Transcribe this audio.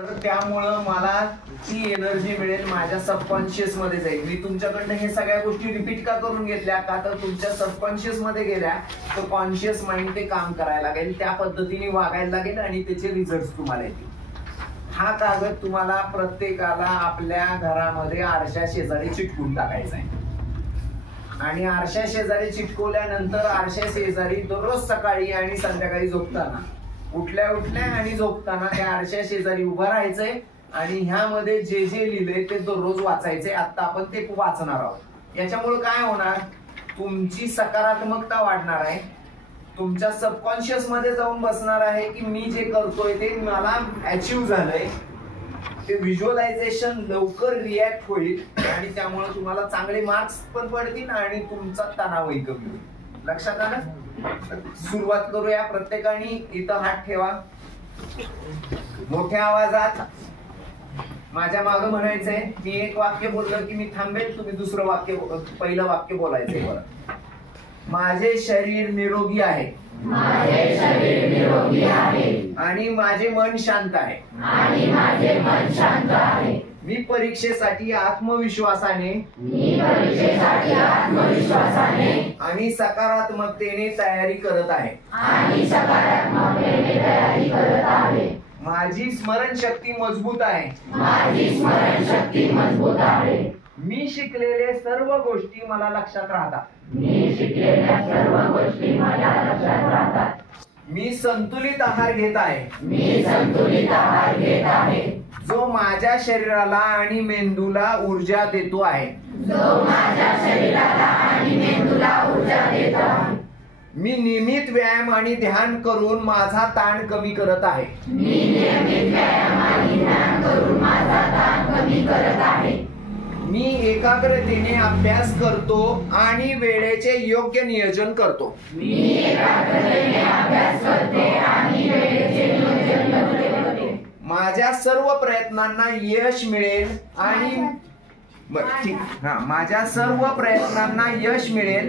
तर त्यामुळं मला ती एनर्जी मिळेल, माझ्या सबकॉन्शियस मध्ये जाईल। मी तुमच्याकडनं हे सगळ्या गोष्टी रिपीट का करून घेतल्या, का तर तुमच्या सबकॉन्शियस मध्ये गेल्या तर कॉन्शियस माइंड ते काम करायला लागेल, त्या पद्धतीने वागायला लागेल आणि त्याचे रिझल्ट तुम्हाला येतील। हा कागद तुम्हाला प्रत्येकाला आपल्या घरामध्ये आरशा शेजारी चिटकून टाकायचा आहे आणि आरशा शेजारी चिटकवल्यानंतर आरशा शेजारी दररोज सकाळी आणि संध्याकाळी झोपताना उठल्या आणि झोपताना त्या आरशा शेजारी उभं राहायचंय आणि ह्यामध्ये जे जे लिहिलंय ते दररोज वाचायचंय। आता आपण ते वाचणार आहोत। याच्यामुळे काय होणार, तुमची सकारात्मकता वाढणार आहे, तुमच्या सबकॉन्शियस मध्ये जाऊन बसणार आहे की मी जे करतोय ते मला अचीव झालंय, ते व्हिज्युअलायझेशन लवकर रिॲक्ट होईल आणि त्यामुळे तुम्हाला चांगले मार्क्स पण पडतील आणि तुमचा तणावही कमी होईल। लक्षात आलं? सुरुवात करूया। प्रत्येकाने इथं हात ठेवा, मोठ्या आवाजात माझ्या मागं म्हणायचंय। मी एक वाक्य बोललं की मी थांबेल, तुम्ही दुसरं वाक्य पहिलं वाक्य बोलायचंय। बरं, माझे शरीर निरोगी आहे, माझे शरीर निरोगी आहे आणि माझे मन शांत आहे, आणि माझे मन शांत आहे। मी परीक्षेसाठी आत्मविश्वासाने आणि सकारात्मकतेने तयारी करत आहे, माझी स्मरणशक्ती मजबूत आहे, मी शिकलेले सर्व गोष्टी मला लक्षात राहतात, मी संतुलित आहार घेत आहे, जो माझ्या शरीराला आणि मेंदूला ऊर्जा देतो आहे, मी नियमित व्यायाम आणि ध्यान करून माझा ताण कमी करत आहे, मी एकाग्रतेने अभ्यास करतो आणि वेळेचे योग्य नियोजन करतो, माझ्या सर्व प्रयत्नांना यश मिळेल आणि माझ्या सर्व प्रयत्नांना यश मिळेल